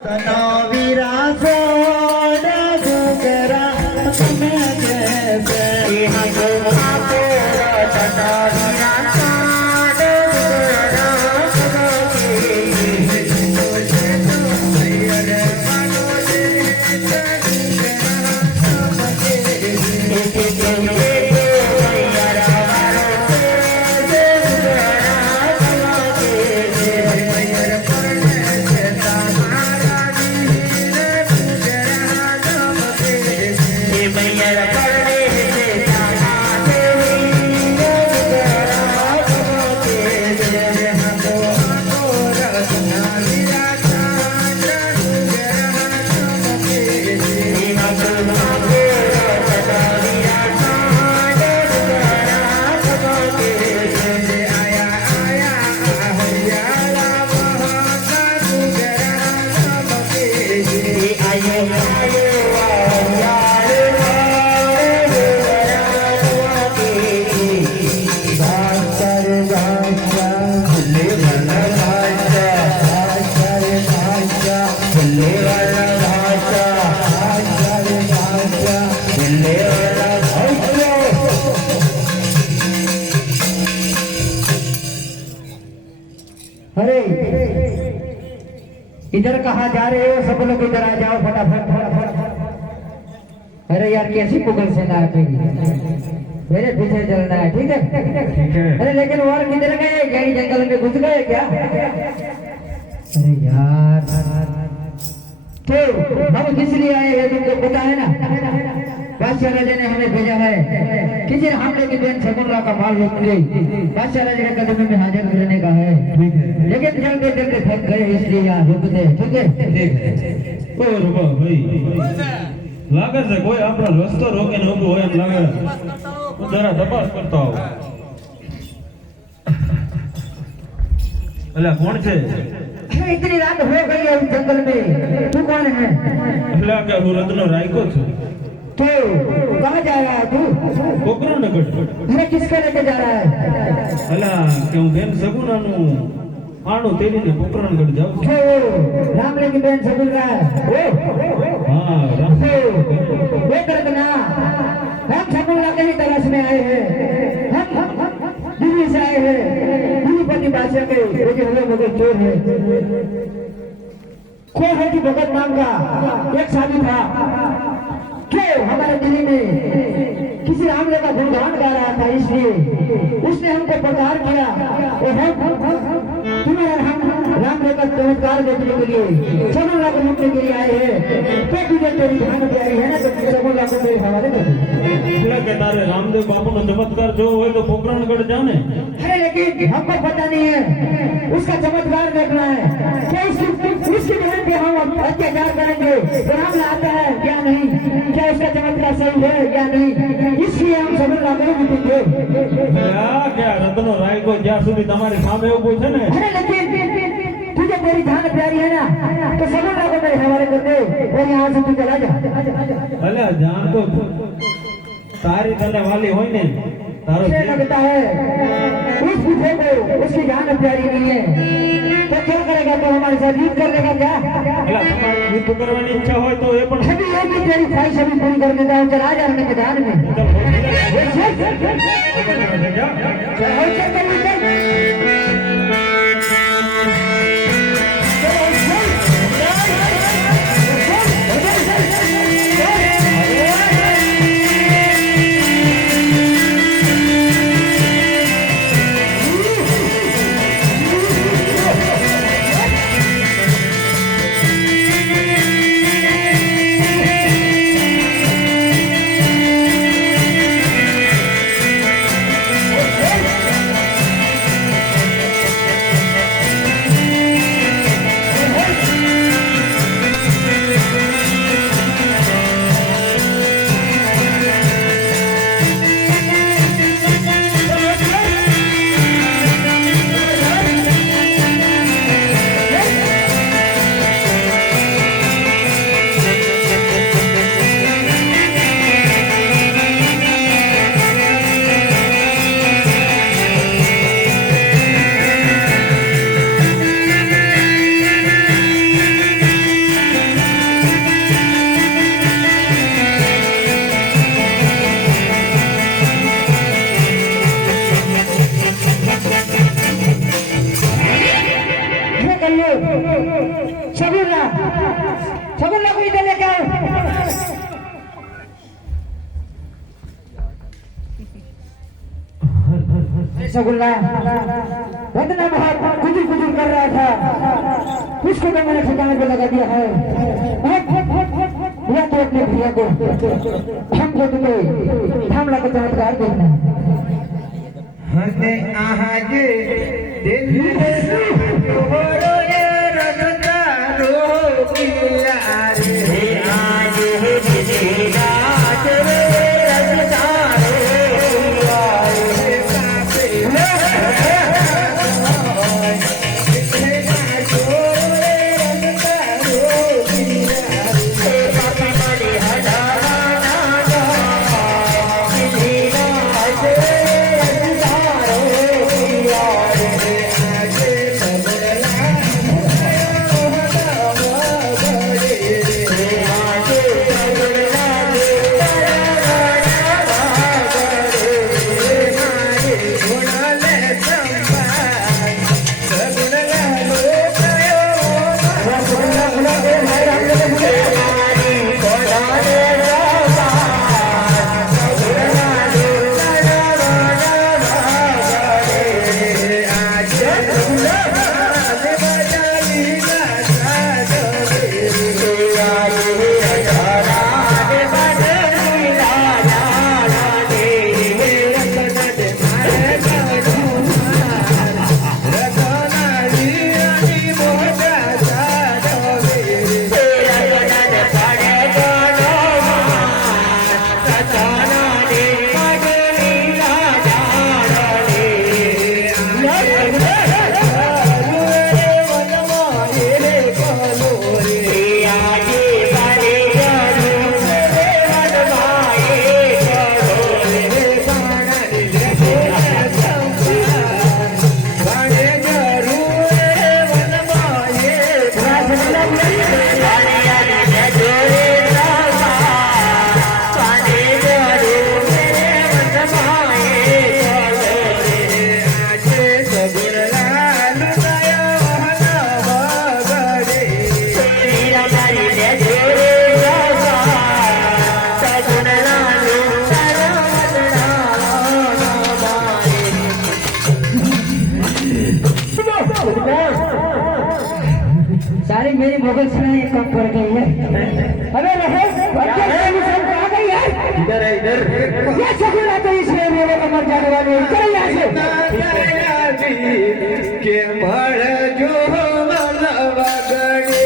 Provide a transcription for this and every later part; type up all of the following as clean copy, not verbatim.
तनावीरा सोड गुगरा तुम्हें जैसे हमको आपको तनावीरा सोड गुगरा अरे इधर कहाँ जा रहे हो? सब लोग इधर आ जाओ फटाफट फटाफट। अरे यार कैसी पुगल से ना मेरे पीछे चलना है, ठीक है? अरे लेकिन और किधर गए? कहीं जंगल में घुस गए क्या? अरे यार तो हम किस लिए आए हैं तुमको पता है ना? बादशाह राजा ने हमें भेजा है किसी हमले की बहन शकुंतला का माल रोक के बादशाह राजा के कदम में हाजिर करने का है, लेकिन चलते चलते थक गए इसलिए यहाँ रुकते। ठीक है? ओ रुको भाई, लागे છે કોઈ આપણો રસ્તો રોકીને ઊભું હોય એમ લાગે. હું જરા તપાસ કરતો આવું. અલ્યા કોણ છે? अरे इतनी रात हो गई है इस जंगल में, तू कौन है? અલ્યા કે હું રત્નો રાયકો છું. तो कहाँ जा रहा है तू? કોકરાનગર. अरे किसको लेके जा रहा है? અલ્યા કે હું બેન સગુનાનું આણું તેડીને કોકરાનગર જાઉં છું. तो रामले की बहन शकुंतला है। હા રામ. वो करना हम शकुंतला के ही तलाश में आए हैं। हम दिल्ली से आए हैं, दिल्लीपति बादशाह के लेकिन हमें मगर चोर है। खोहटी भगत नाम का एक साधु था जो हमारे दिल्ली में किसी रामले का गुणगान गा रहा था, इसलिए उसने हमको प्रचार किया और हम तुम्हारा रामले का चमत्कार देखने के लिए शकुंतला को लूटने के लिए आए हैं। तो तुझे तेरी ध्यान प्यारी है ना, तो शकुंतला को मेरे हवाले कर दे। એટલે કે તારે રામદેવ બાપુનો ચમત્કાર જોવો હોય તો કોકરાનગર જા ને. अरे लेकिन हमको पता नहीं है, उसका चमत्कार देखना है। क्या उसकी बहन पे हम अत्याचार करेंगे तो रामला आता है क्या नहीं? क्या उसका चमत्कार सही है या नहीं? इसलिए हम शकुंतला को लूटेंगे। આ કે આ રત્નો રાયકો જ્યાં સુધી તમારી સામે ઊભો છે ને, अरे लेकिन तुझे तेरी जान प्यारी है ना, तो शकुंतला को मेरे हवाले कर दे और यहाँ से तू चला जा। અલ્યા જાણ તો તારી તને વાલી હોય ને તારો मुझे જીવ. लगता है उस बूढ़े को उसकी जान प्यारी नहीं है, तो क्या करेगा? तो हमारे साथ युद्ध कर लेगा क्या? અલ્યા તમારે યુદ્ધ કરવાની ઈચ્છા હોય તો એ પણ अभी ये भी तेरी ख्वाहिश अभी पूरी कर देता हूँ। चला जा अपने मैदान में। शगुन को इधर लेके आओ शगुल्ला वदना बहुत कुचल कुचल कर रहा था उसको तो मैंने ठिकाने पे लगा दिया है या तो अपने भैया को हमको तुम्हें हमला का चमत्कार देखना हने आज दिल तोरो ये रखता रोकिया रे आज है दिला तेरे रखता रोकिया रे काफे सारी मेरी मुगल सेना एक कम पड़ गई है अबे रहो आ गई है इधर है इधर ये शगुन तो इसलिए मेरे को मर जाने वाली है चल यहाँ से के मर जो मलवा गड़े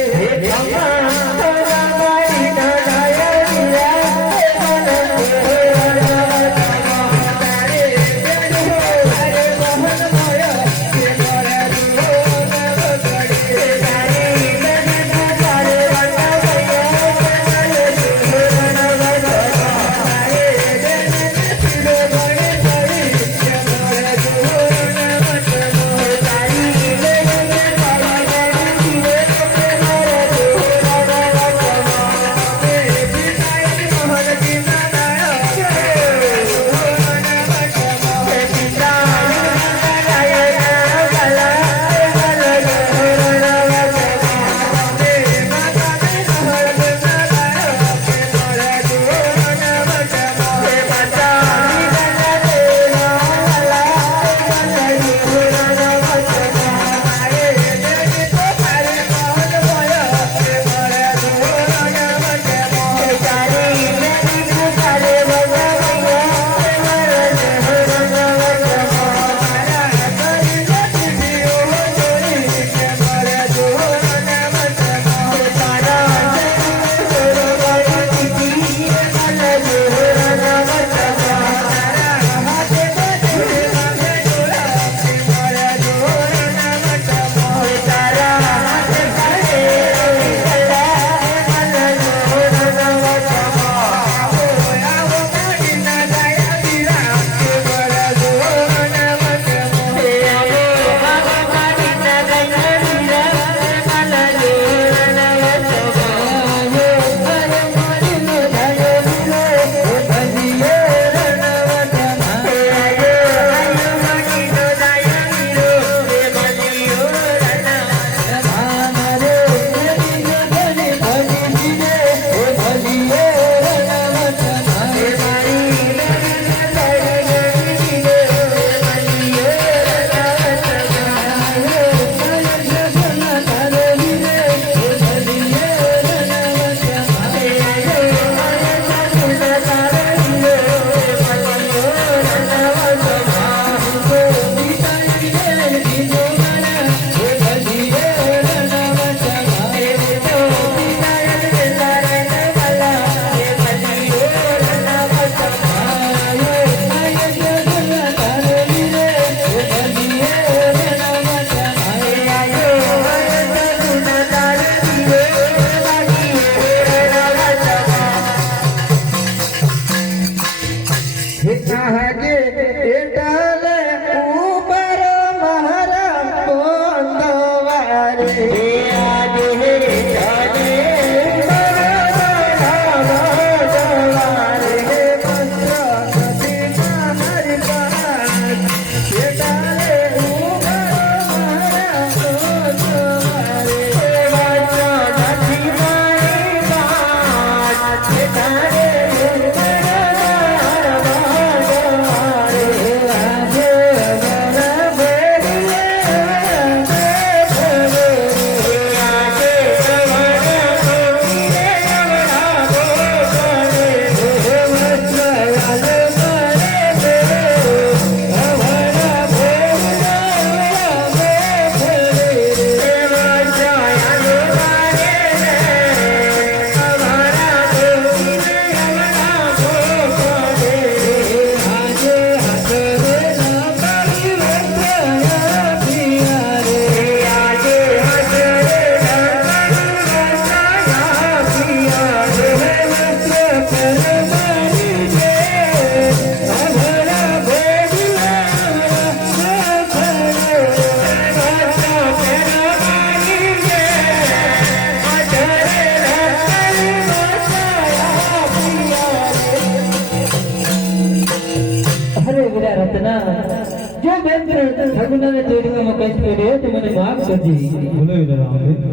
સગુનાને ચોરીમાં કઈ કર્યો તો મને માફ કરજે. બોલો વીરા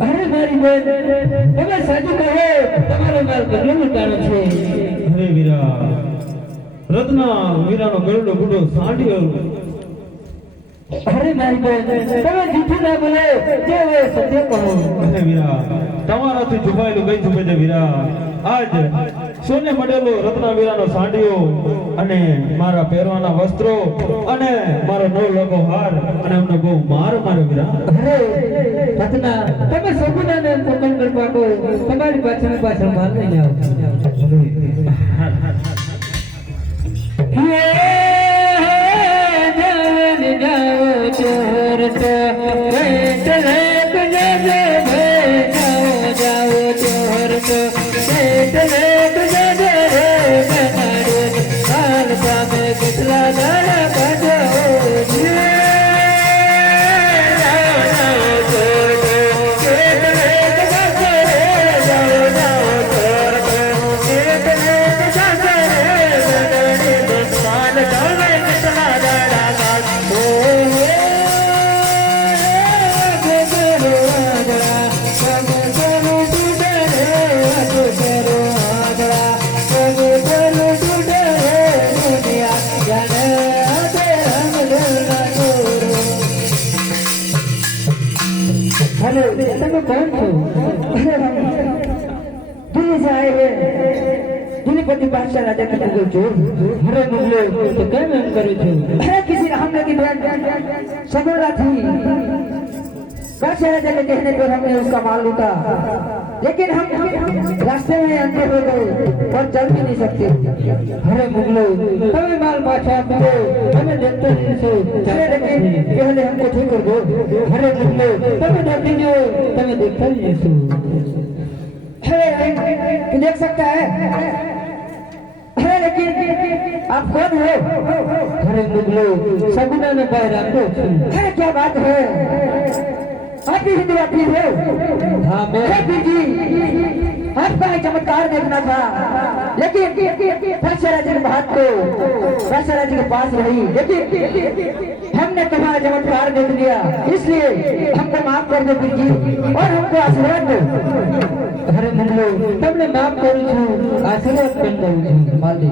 અરે મારી બેન તમે સાચું કહો તમારો માલ કેટલો લૂંટાણો છે. અરે વીરા રત્ના વીરાનો ગરડો ગુડો સાંઢ્યો. અરે મારી બેન તમે જૂઠું ના બોલો જે હોય સત્ય કહો. અરે વીરા તમારાથી છુપાયેલું કઈ છુપે છે વીરા. આજ સોને મળેલો રત્ના વીરાનો સાંઢિયો અને મારા પહેરવાના વસ્ત્રો અને મારો નવ લગો હાર અને અમને બહુ માર માર્યો વીરા. અરે રત્ના તમે સગુનાને પકડ પાકો તમારી પાછળ પાછળ માલ લઈને આવો. हेलो તમે કોણ છો? દિલ્હી से आए हैं दिल्लीपति बादशाह राजा का मुगल चोर. अरे मुगले तो કેમ એમ કર્યું છે? अरे किसी हमने की बहन सगोरा थी. बादशाह राजा के कहने पर हमने उसका माल लूटा लेकिन हम रास्ते में अंधे हो गए और चल भी नहीं सकते. अरे मुगलो તમે માલ પાછા આપો અમે देखते नहीं सो चले लेकिन पहले हमको ठीक कर दो. अरे मुगलो તમે देखते नहीं हो તમે देखता नहीं सो. अरे देख सकता है. अरे लेकिन आप कौन हो? अरे मुगलो सगुना में बाहर आपको. अरे क्या बात है आप ही हिंदू आदमी हो? हाँ मैं जी आपका चमत्कार देखना था लेकिन बादशाह जी के बात को बादशाह जी के पास रही लेकिन हमने तुम्हारा चमत्कार देख लिया इसलिए हमको माफ कर दो जी और हमको आशीर्वाद दो. अरे मुगलो तुमने माफ करू છું આશીર્વાદ કરી દઉં છું. માલ દે